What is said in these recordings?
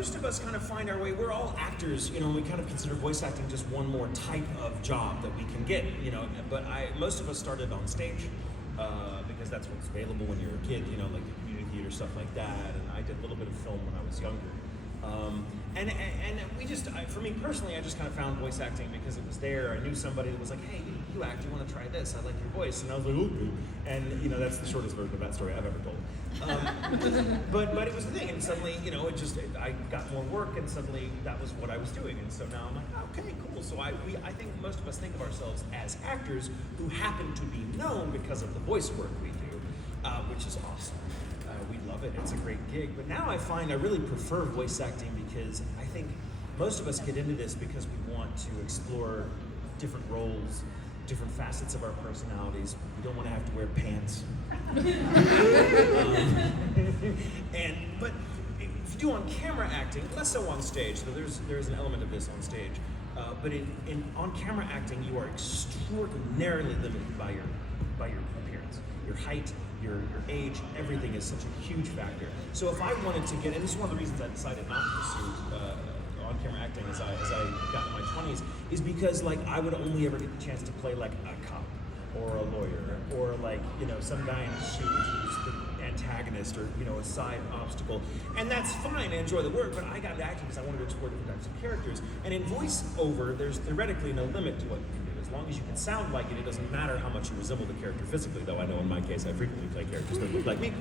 most of us kind of find our way. We're all actors, and we kind of consider voice acting just one more type of job that we can get, But most of us started on stage because that's what's available when you're a kid, like the community theater, stuff like that. And I did a little bit of film when I was younger. And we for me personally, I just kind of found voice acting because it was there. I knew somebody that was like, hey, you act, you want to try this? I like your voice. And I was like, okay. And, that's the shortest version of that story I've ever told. But it was the thing. And suddenly, I got more work and suddenly that was what I was doing. And so now I'm like, okay, cool. So I think most of us think of ourselves as actors who happen to be known because of the voice work we do, which is awesome. We love it. It's a great gig. But now I find I really prefer voice acting because I think most of us get into this because we want to explore different roles, different facets of our personalities. We don't want to have to wear pants. But if you do on-camera acting, less so on stage, so there's an element of this on stage. But in on-camera acting, you are extraordinarily limited by your appearance, your height, your age. Everything is such a huge factor. So if I wanted to get, and this is one of the reasons I decided not to pursue on-camera acting as I got in my 20s, is because I would only ever get the chance to play like a cop or a lawyer or some guy in a suit who's the antagonist or a side obstacle. And that's fine, I enjoy the work, but I got into acting because I wanted to explore different types of characters. And in voiceover, there's theoretically no limit to what you can do. As long as you can sound like it, it doesn't matter how much you resemble the character physically, though I know in my case I frequently play characters that look like me.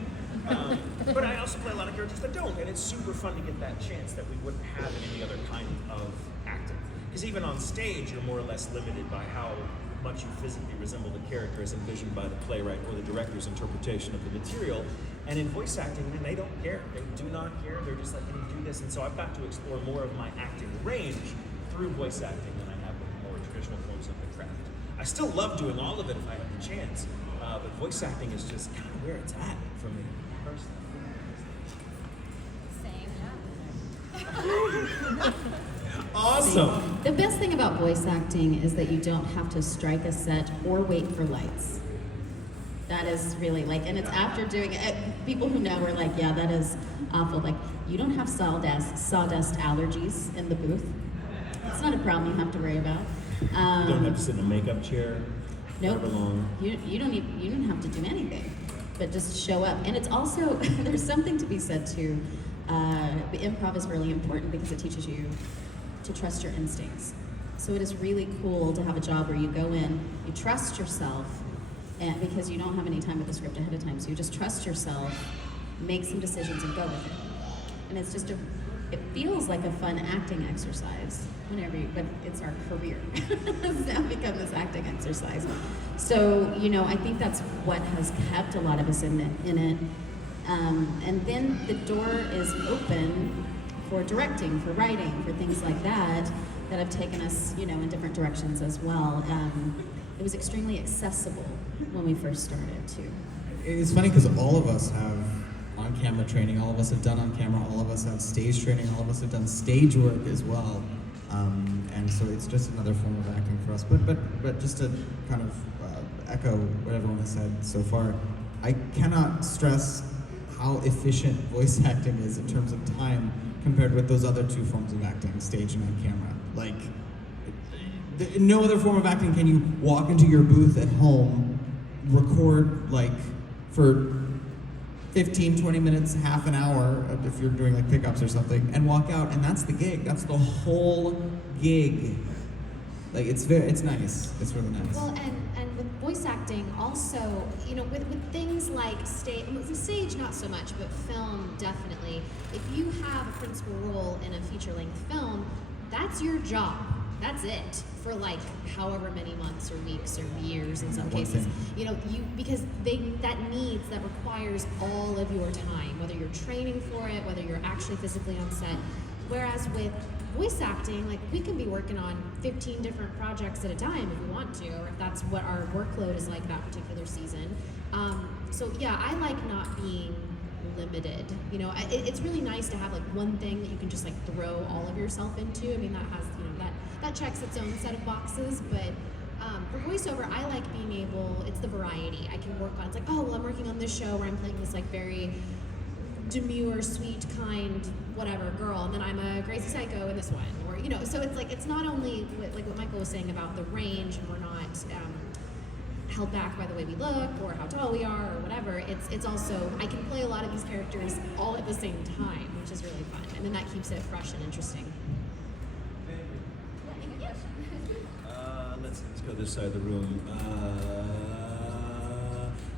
But I also play a lot of characters that don't, and it's super fun to get that chance that we wouldn't have in any other kind of acting. Because even on stage, you're more or less limited by how much you physically resemble the character as envisioned by the playwright or the director's interpretation of the material. And in voice acting, man, they don't care. They do not care. They're just like, you do this. And so I've got to explore more of my acting range through voice acting than I have with more traditional forms of the craft. I still love doing all of it if I have the chance, but voice acting is just kind of where it's at for me personally. Same. Awesome. The best thing about voice acting is that you don't have to strike a set or wait for lights. That is really and it's after doing it, people who know are like, yeah, that is awful. You don't have sawdust allergies in the booth. It's not a problem you have to worry about. You don't have to sit in a makeup chair. Nope. However long. You don't have to do anything, but just show up. And it's also, there's something to be said too. Improv is really important because it teaches you to trust your instincts. So it is really cool to have a job where you go in, you trust yourself, and because you don't have any time with the script ahead of time, so you just trust yourself, make some decisions and go with it. And it's just it feels like a fun acting exercise but it's our career. It's now become this acting exercise. So, I think that's what has kept a lot of us in it. And then the door is open for directing, for writing, for things like that have taken us, in different directions as well. It was extremely accessible when we first started too. It's funny because all of us have on-camera training, all of us have done on-camera, all of us have stage training, all of us have done stage work as well. And so it's just another form of acting for us. But just to kind of echo what everyone has said so far, I cannot stress how efficient voice acting is in terms of time compared with those other two forms of acting, stage and on camera. No other form of acting can you walk into your booth at home, record for 15, 20 minutes, half an hour, if you're doing pickups or something, and walk out, and that's the gig. That's the whole gig. It's nice. It's really nice. Well, and with voice acting also, with things like stage not so much, but film definitely. If you have a principal role in a feature-length film, that's your job. That's it for however many months or weeks or years in some cases. Because that requires all of your time, whether you're training for it, whether you're actually physically on set. Whereas with voice acting, we can be working on 15 different projects at a time if we want to, or if that's what our workload is like that particular season. So yeah, I like not being limited. It's really nice to have one thing that you can just throw all of yourself into. I mean, that has that checks its own set of boxes, but for voiceover, I like being able, it's the variety. I can work on, I'm working on this show where I'm playing this very demure, sweet, kind, whatever girl, and then I'm a crazy psycho in this one, or so it's like it's not only like what Michael was saying about the range, and we're not held back by the way we look or how tall we are or whatever. It's also I can play a lot of these characters all at the same time, which is really fun, and then that keeps it fresh and interesting. Let's go this side of the room.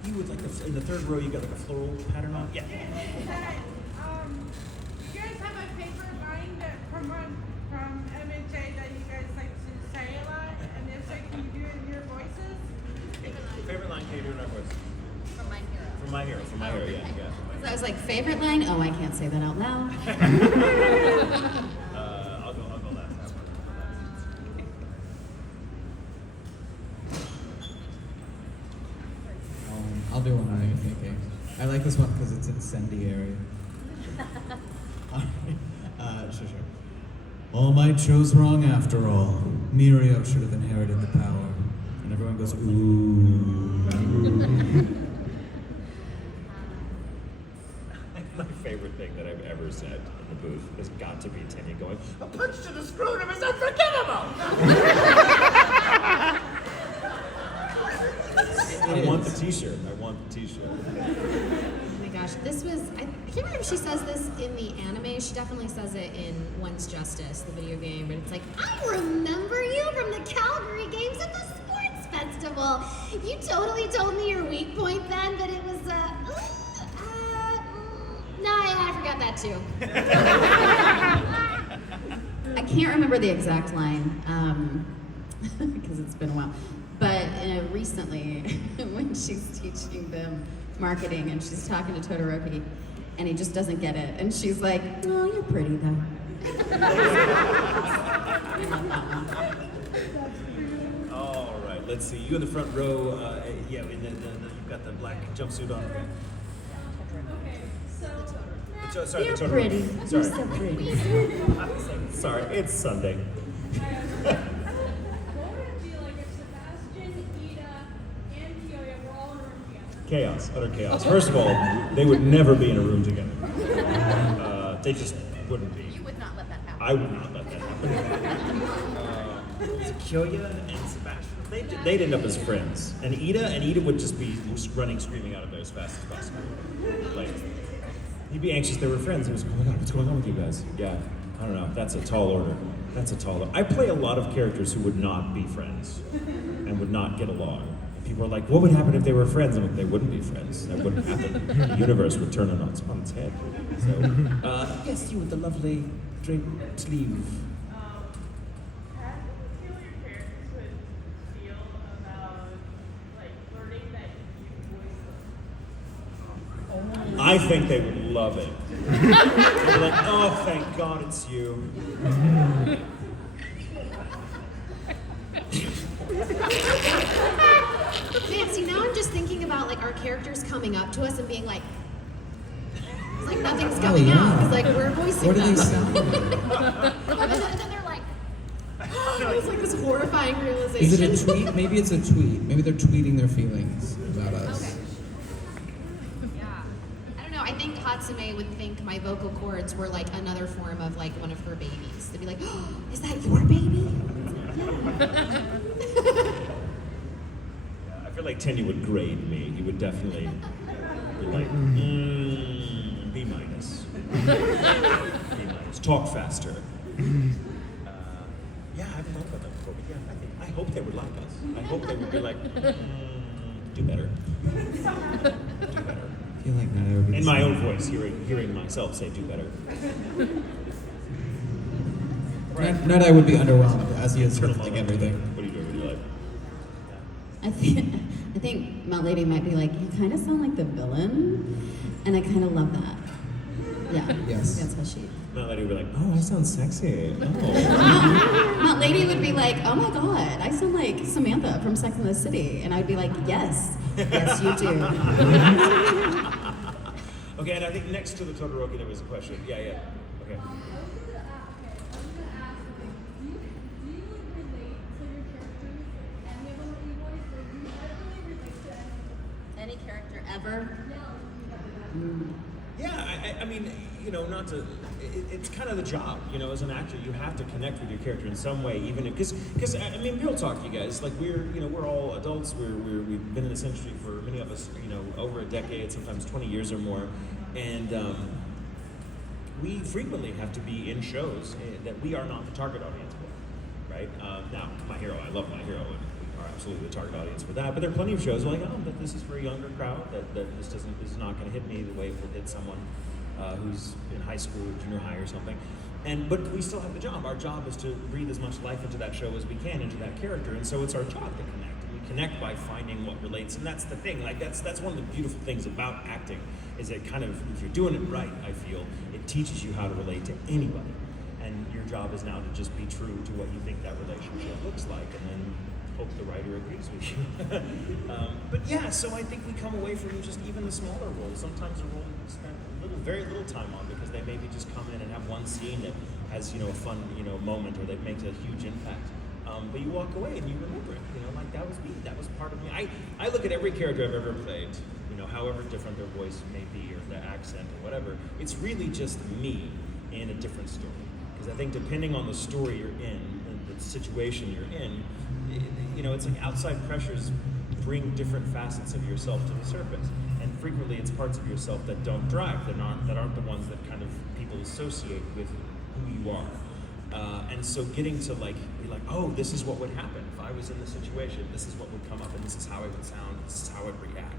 You would like in the third row. You got like a floral pattern on. Yeah. You guys have a favorite line from MJ that you guys like to say a lot? And if so, can you do it in your voices? Favorite line? Can you do it in our voice? From My Hero. From My Hero. From My Hero. Yeah. So I was like, favorite line? Oh, I can't say that out loud. I'll go last. I'll do one while you're thinking. I like this one because it's incendiary. Sure. All Might chose wrong after all. Muriel should have inherited the power. And everyone goes, ooh. My favorite thing that I've ever said in the booth has got to be Tanya going, "A punch to the scrotum is unforgivable!" I want the t-shirt. Oh my gosh, this was, I can't remember if she says this in the anime. She definitely says it in Once Justice, the video game, but it's like, I remember you from the Calgary Games at the Sports Festival. You totally told me your weak point then, but it was, no, I forgot that too. I can't remember the exact line, because it's been a while. But recently, when she's teaching them marketing and she's talking to Todoroki, and he just doesn't get it, and she's like, "Oh, you're pretty though." I love that one. All right, let's see. You in the front row. You've got the black jumpsuit on. Sorry, You're the Totoro. pretty. Sorry. You're so pretty. Sorry, it's Sunday. What would it be like if Sebastian, Ida, and Kyoya were all in a room together? Chaos, utter chaos. First of all, they would never be in a room together. They just wouldn't be. You would not let that happen. I would not let that happen. Was it Kyoya and Sebastian? They'd end up as friends. And Ida would just be running, screaming out of there as fast as possible. Like, he'd be anxious they were friends. He was, oh my god, what's going on with you guys? Yeah, I don't know. That's a tall order. I play a lot of characters who would not be friends and would not get along. People are like, what would happen if they were friends? I'm like, they wouldn't be friends. That wouldn't happen. The universe would turn on its head. So, yes, you with the lovely draped sleeve. How do you feel your parents would feel about like learning that you voice them? I think they would love it. They'd be like, oh, thank God it's you. Man, see, now I'm just thinking about like our characters coming up to us and being like, it's like nothing's coming out. It's like we're voicing What do them. they sound like? And then they're like, it's like this horrifying realization. Is it a tweet? Maybe it's a tweet. Maybe they're tweeting their feelings about us. Okay. Yeah. I don't know. I think Hatsume would think my vocal cords were like another form of like one of her babies. They'd be like, oh, is that your baby? I feel like Tenya would grade me. He would definitely be like, B minus. B minus. Talk faster. Yeah, I haven't thought about that before, but yeah, I hope they would like us. I hope they would be like, do better. Do better. I feel like not everybody. In my own voice, hearing myself say do better. Not I would be underwhelmed as he is with like everything. What are you doing? What do you like? I think Mount Lady might be like, you kind of sound like the villain, and I kind of love that. Yeah. Yes. That's how she. Mount Lady would be like, oh, I sound sexy. Oh. Mount Lady would be like, oh my god, I sound like Samantha from Sex and the City, and I'd be like, yes, you do. Okay, and I think next to the Todoroki there was a question. Yeah. Okay. I was gonna ask, do you relate to your characters? Any of them that you voice? Or do you really relate to any? Any character ever? Yeah, I mean, not to. It's kind of the job, as an actor, you have to connect with your character in some way, even because I mean, real talk, you guys. Like we're all adults. We've been in this industry for many of us, over a decade, sometimes 20 years or more, and we frequently have to be in shows that we are not the target audience for, right? Now, My Hero, I love My Hero, and we are absolutely the target audience for that. But there are plenty of shows like, but this is for a younger crowd. That this is not going to hit me the way it will hit someone who's in high school, junior high, or something. But we still have the job. Our job is to breathe as much life into that show as we can, into that character, and so it's our job to connect. And we connect by finding what relates, and that's the thing. Like that's one of the beautiful things about acting, is that kind of, if you're doing it right, I feel it teaches you how to relate to anybody. And your job is now to just be true to what you think that relationship looks like, and then hope the writer agrees with you. But yeah, so I think we come away from just even the smaller roles. Sometimes a role we spend very little time on because they maybe just come in and have one scene that has a fun moment, or that makes a huge impact. But you walk away and you remember it. Like that was me. That was part of me. I look at every character I've ever played. However different their voice may be, or their accent, or whatever. It's really just me in a different story. Because I think depending on the story you're in and the situation you're in, it's like outside pressures bring different facets of yourself to the surface. And frequently it's parts of yourself that don't drive, that aren't the ones that kind of people associate with who you are. And so getting to be like, oh, this is what would happen if I was in this situation, this is what would come up, and this is how I would sound, this is how I'd react.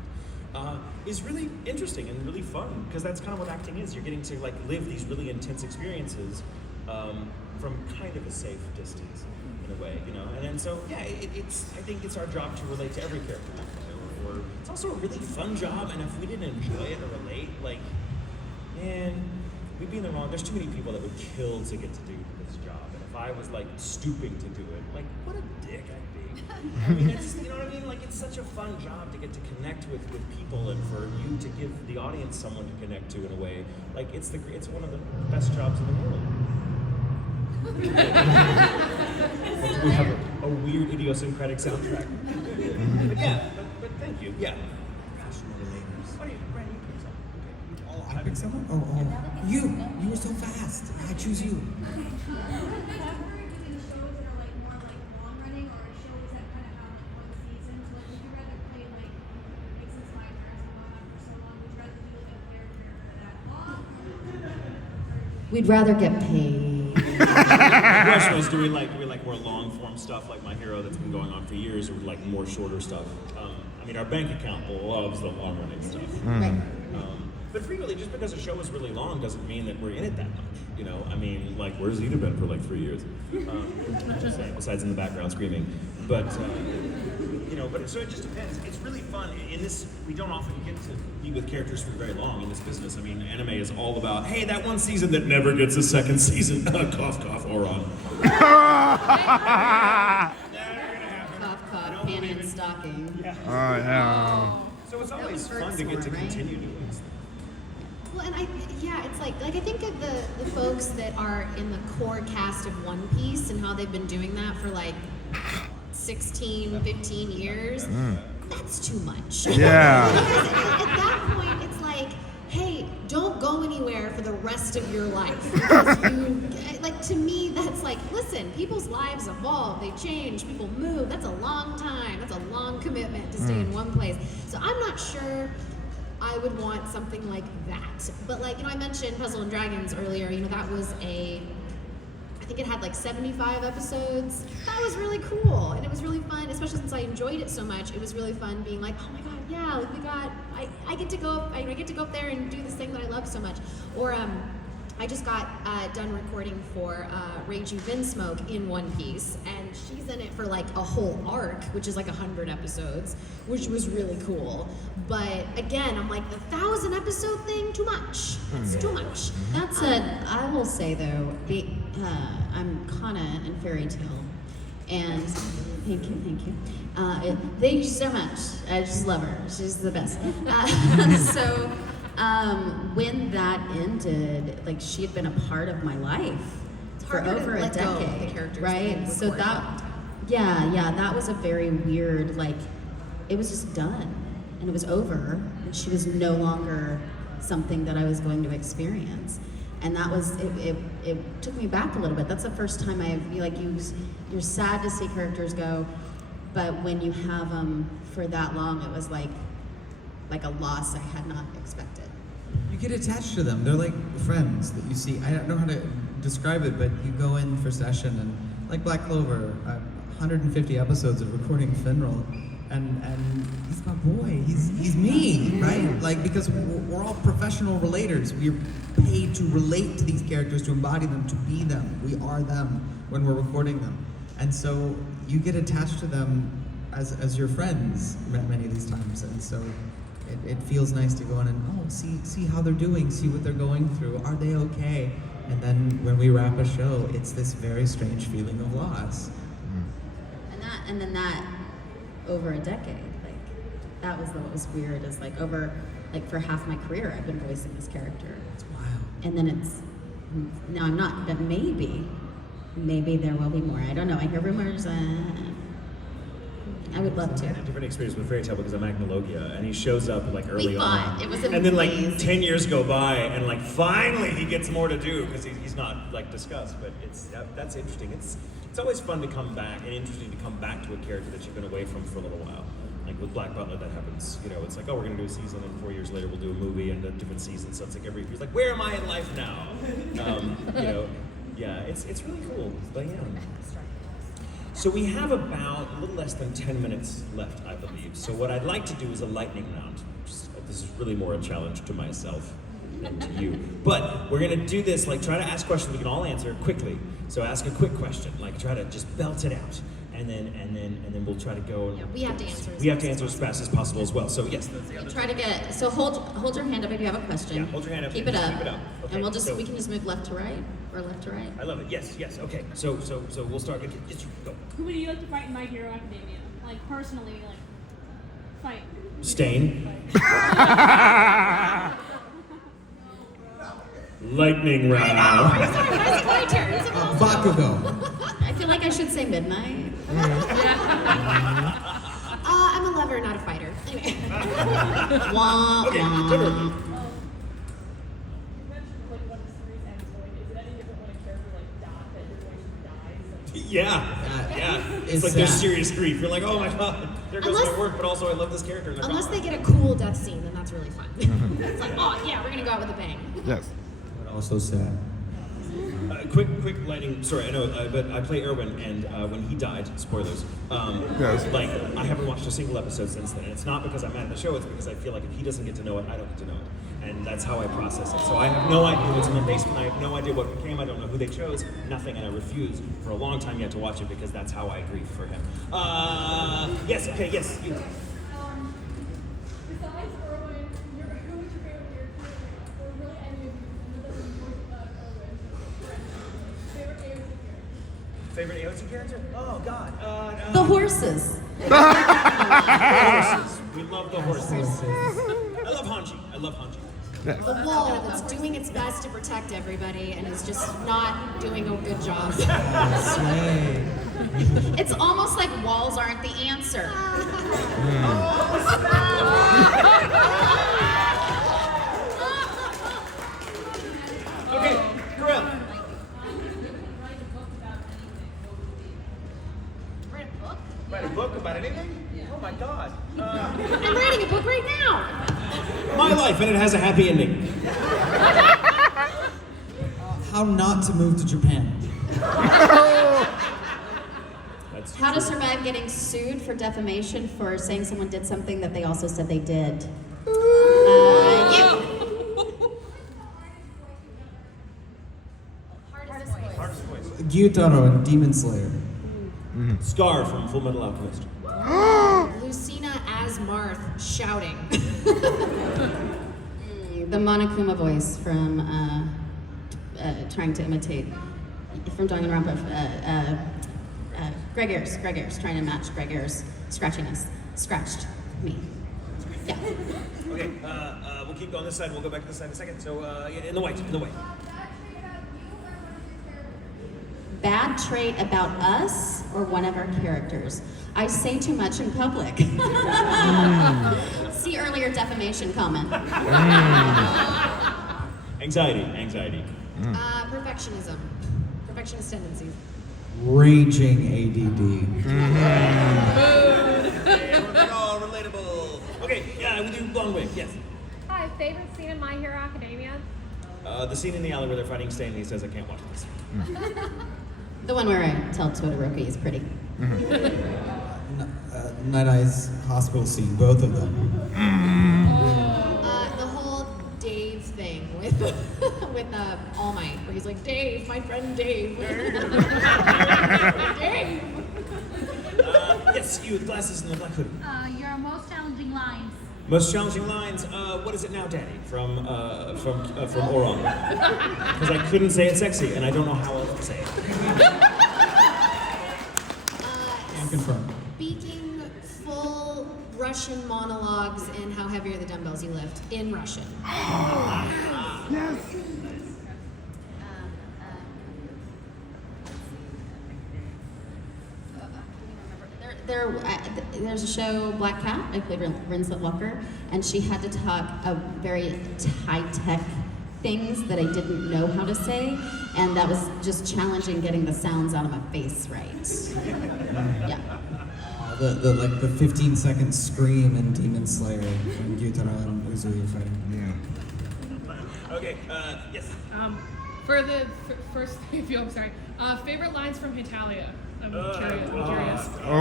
Is really interesting and really fun, because that's kind of what acting is. You're getting to live these really intense experiences from kind of a safe distance, in a way, And so yeah, I think it's our job to relate to every character. Or it's also a really fun job, and if we didn't enjoy it or relate, man, we'd be in the wrong. There's too many people that would kill to get to do this job, and if I was stooping to do it, what a dick I'd be. I mean, it's, you know what I mean? It's such a fun job to get to connect with people, and for you to give the audience someone to connect to in a way. It's one of the best jobs in the world. We have a weird idiosyncratic soundtrack. But yeah, but thank you. Yeah. What are you, Brandon? You pick something. Oh, I picked someone? Oh. You were so fast. I choose you. Have you ever been in shows that are more long running, or shows that kind of have one season? So would you rather play since my parents have gone on for so long, would you rather do a character for that long? We'd rather get paid. The question was, do we like more long form stuff like My Hero that's been going on for years, or like more shorter stuff? I mean, our bank account loves the long running stuff. Right. But frequently, just because a show is really long doesn't mean that we're in it that much. I mean, where's Zeta been for 3 years? Just saying, besides in the background screaming. But so it just depends. It's really fun. In this, we don't often get to be with characters for very long in this business. I mean, anime is all about, hey, that one season that never gets a second season. Cough, cough, Oron. Cough, cough, panty and stocking. Yeah. Oh, yeah. So it's always That one fun to get hurts to more, right? continue doing stuff. Well, and it's like I think of the folks that are in the core cast of One Piece and how they've been doing that for 16, 15 years. That's too much. Yeah. Because at that point, it's like, hey, don't go anywhere for the rest of your life. Because to me, that's listen, people's lives evolve, they change, people move. That's a long time. That's a long commitment to stay in one place. So I'm not sure I would want something like that. But I mentioned Puzzle and Dragons earlier, that was I think it had 75 episodes. That was really cool, and it was really fun, especially since I enjoyed it so much. It was really fun being oh my god, yeah, I get to go up there and do this thing that I love so much. Or I just got done recording for Reiju Vinsmoke in One Piece, and she's in it for a whole arc, which is 100 episodes, which was really cool. But again, I'm the 1,000 episode thing, too much. It's too much. That said, I will say though, I'm Kana in Fairy Tale, and thank you. Thank you so much. I just love her. She's the best. So when that ended, she had been a part of my life for harder to over a let go of the decade, characters right? being So recorded. that was a very weird, it was just done, and it was over, and she was no longer something that I was going to experience. And that was, it took me back a little bit. That's the first time I feel like you're sad to see characters go, but when you have them for that long, it was like a loss I had not expected. You get attached to them. They're like friends that you see. I don't know how to describe it, but you go in for session and like Black Clover, 150 episodes of recording Finral, and he's my boy. He's me, right? Like, because we're all professional relators. We're paid to relate to these characters, to embody them, to be them. We are them when we're recording them, and so you get attached to them as your friends many of these times, and so. It feels nice to go in and see how they're doing, see what they're going through. Are they okay? And then when we wrap a show, it's this very strange feeling of loss. And then that over a decade, like that was what was weird. Is like over like for half my career, I've been voicing this character. It's wild. And then now I'm not. But maybe there will be more. I don't know. I hear rumors. I would love I to. had a different experience with Fairy Tale because I'm Magnologia, and he shows up like early on. It was and then like amazing. 10 years go by, and like finally he gets more to do because he's not like discussed. But that's interesting. It's always fun to come back and interesting to come back to a character that you've been away from for a little while. Like with Black Butler, that happens. You know, it's like, oh, we're gonna do a season, and 4 years later we'll do a movie and a different season. So it's like he's like, where am I in life now? You know, yeah, it's really cool. But yeah. So we have about a little less than 10 minutes left, I believe. So what I'd like to do is a lightning round. This is really more a challenge to myself than to you. But we're gonna do this, like try to ask questions we can all answer quickly. So ask a quick question, like try to just belt it out. And then we'll try to go. And Yeah, we have to answer. we have to answer as fast as possible as well. So yes. Try to get. So hold your hand up if you have a question. Yeah, hold your hand up. Keep it up. Keep it up. Okay, And so- we can just move left to right or left to right. I love it. Yes. Okay. So we'll start. Yes, go. Who would you like to fight in My Hero Academia? Like personally, like fight. Stain. Lightning round. My turn. It's a Bakugo. I feel like I should say midnight. I'm a lover, not a fighter. Anyway. Wah, Okay, wah. good one. You mentioned like when the series ends, like, is it any different when a character like dies? Yeah. It's It's like there's sad. serious grief. You're like, oh my god, there goes Unless- my work, but also I love this character. And they're Unless gone. they get a cool death scene, then that's really fun. It's like, oh yeah, we're gonna go out with a bang. Yes. But also sad. Quick lighting. Sorry, I know, but I play Erwin, and when he died, spoilers. Yes. Like I haven't watched a single episode since then. And it's not because I'm mad at the show. It's because I feel like if he doesn't get to know it, I don't get to know it, and that's how I process it. So I have no idea what's in the basement. I have no idea what became. I don't know who they chose. Nothing, and I refuse for a long time yet to watch it because that's how I grieve for him. Yes. Okay. Yes. You. Besides Erwin, who was your favorite character? Or really any of you? Another voice Erwin. Favorite AOC character? Favorite AOC character? Oh God. The horses. Horses. We love the horses. I love Hanji. The wall that's doing its best to protect everybody and is just not doing a good job. Slay. It's almost like walls aren't the answer. Okay, Gorilla. Write a book? Write a book about anything? Oh my God. I'm writing a book right now. My life, and it has a happy ending. How not to move to Japan. That's How to survive getting sued for defamation for saying someone did something that they also said they did. You. Hardest voice. Gyutaro and Demon Slayer. Scar from Full Metal Alchemist. Lucina as Marth shouting. The Monokuma voice from trying to imitate from Danganronpa. Greg Ayers, trying to match Greg Ayers' scratchiness. Scratched me. Yeah. Okay, we'll keep going this side. We'll go back to this side in a second. So, yeah, in the white. That trade about you or versus your character? Bad bad trait about us or one of our characters? I say too much in public. See earlier defamation comment. Anxiety. Perfectionism. Perfectionist tendencies. Raging ADD. We're all relatable. Okay, yeah, we do long wig, yes. Hi, favorite scene in My Hero Academia? The scene in the alley where they're fighting Stan and he says, I can't watch this. The one where I tell Todoroki is pretty. Night Eye's hospital scene, both of them. The whole Dave thing with with All Might, where he's like, Dave, my friend Dave. Dave. Yes, you with glasses and the black hoodie. Your most challenging lines. Most challenging lines, what is it now, Daddy? From Oron. Because I couldn't say it sexy, and I don't know how else to say it. Can confirm. Speaking full Russian monologues and how heavy are the dumbbells you lift in Russian. There's a show, Black Cat. I played Rinslet Walker, and she had to talk a very high-tech things that I didn't know how to say, and that was just challenging getting the sounds out of my face right. Yeah. The 15-second scream in Demon Slayer when Gyutara and Uzui are fighting. Okay, yes. For the first review, I'm sorry. Favorite lines from Hitalia? I'm curious. That's all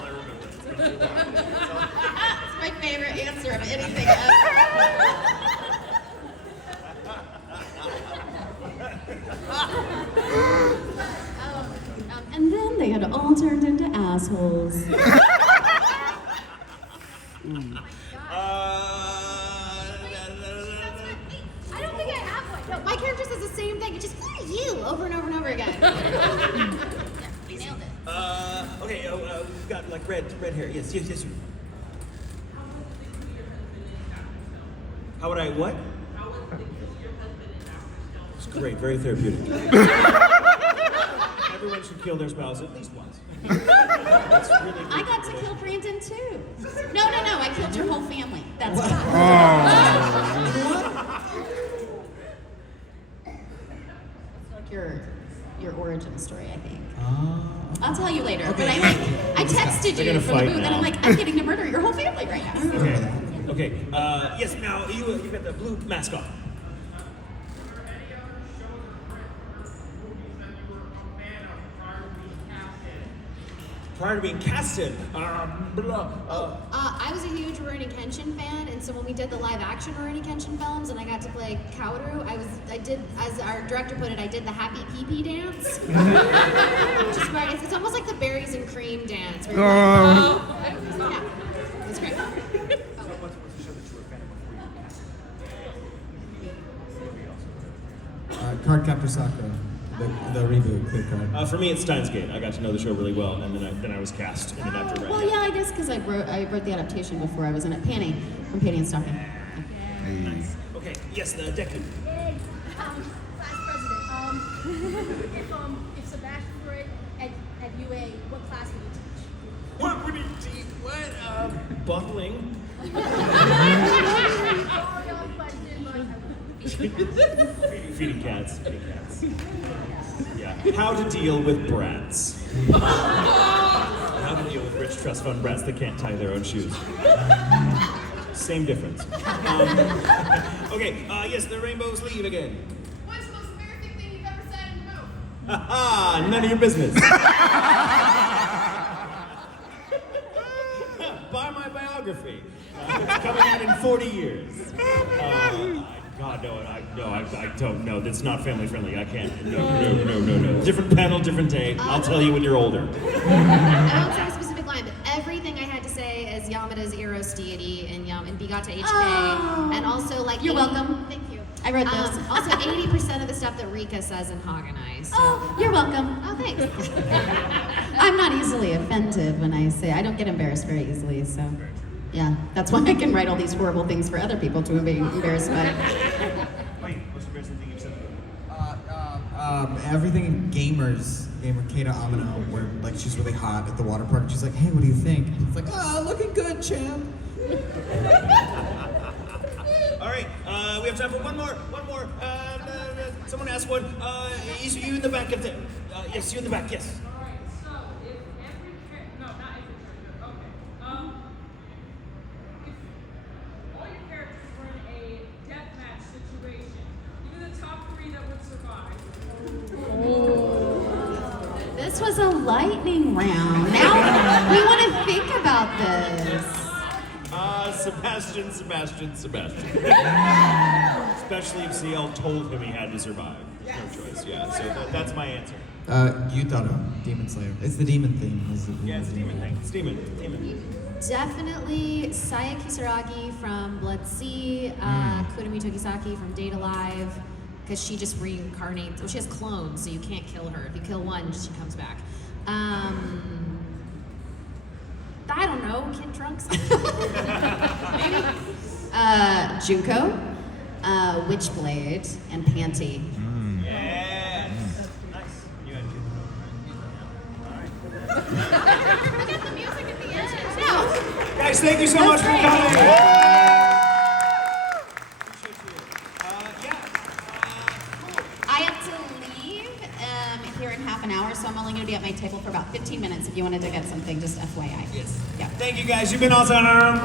I remember. That's my favorite answer of anything ever. And then they had all turned into assholes. I don't think I have one. No, my character says the same thing. It's just, who are you? Over and over and over again. Yeah, you nailed it. Okay, we've got like red hair. Yes. How would I what? It's great, very therapeutic. Everyone should kill their spouse at least once. That's really good. I got to kill Brandon too. No, I killed your whole family. That's fine. It's like your origin story, I think. I'll tell you later. But I texted They're you gonna from the fight booth, and now. I'm like, I'm getting to murder your whole family right now. Okay. Yes. Now you've got the blue mask on. Prior to being casted, I was a huge Rurouni Kenshin fan, and so when we did the live action Rurouni Kenshin films and I got to play Kaoru, I did, as our director put it, I did the happy pee-pee dance. Which is great. It's almost like the berries and cream dance. Where you're like, yeah, it's great. what's the show that you were a fan of before you cast? Cardcaptor Sakura, the reboot, good card. For me, it's Steins Gate. I got to know the show really well, and then I was cast in it after writing. Well, yeah, I guess because I wrote the adaptation before I was in it. Panty from Panty and Stocking. Nice. Okay. Yes, the Deku. Class president. If Sebastian were at UA, what class would he teach? What would he teach? What? Bottling. Feeding cats. Yeah. How to deal with brats. How to deal with rich trust fund brats that can't tie their own shoes. Same difference. Okay. Yes, the rainbow sleeve again. What's the most embarrassing thing you've ever said in the booth? Ha! None of your business. Buy my biography. It's coming out in 40 years. God, no, I don't know. That's not family friendly. I can't. No. Different panel, different day. I'll tell you when you're older. I won't say a specific line, but everything I had to say is Yamada's Eros deity and Bigata HK. Oh. And also, like, You're welcome. Thank you. I wrote this. Also, 80% of the stuff that Rika says in Haganai. So. Oh, you're welcome. Oh, thanks. I'm not easily offended when I say I don't get embarrassed very easily, so yeah, that's why I can write all these horrible things for other people to be embarrassed by. Wait, what's the everything in Gamers, gamer Kata Amino, where like she's really hot at the water park. She's like, hey, what do you think? And it's like, looking good, champ. All right, we have time for one more. Someone asked one. Is you in the back of the? Yes, you in the back. Yes. Alright, so if every character, no, not every character, okay. If all your characters were in a deathmatch situation, give me the top 3 that would survive. This was a lightning round. Now we want to think about this. Sebastian. Especially if CL told him he had to survive. No choice. Yeah. So that's my answer. Yutaro, Demon Slayer. It's the demon thing. Yeah, it's a demon thing. It's demon. Definitely Saya Kisaragi from Blood Sea, Kurumi Togisaki from Date Alive, because she just reincarnates. Well, she has clones, so you can't kill her. If you kill one, she comes back. I don't know, Kid Trunks. Maybe. Junko, Witchblade, and Panty. Yes. Nice. You had The music at the end. No. Guys, thank you so much for great. coming. Appreciate you. I have to leave here in half an hour, so I'm only going to be at my table for about 15 minutes. If you wanted to get something, just FYI. Yes. Yeah. Thank you guys. You've been awesome.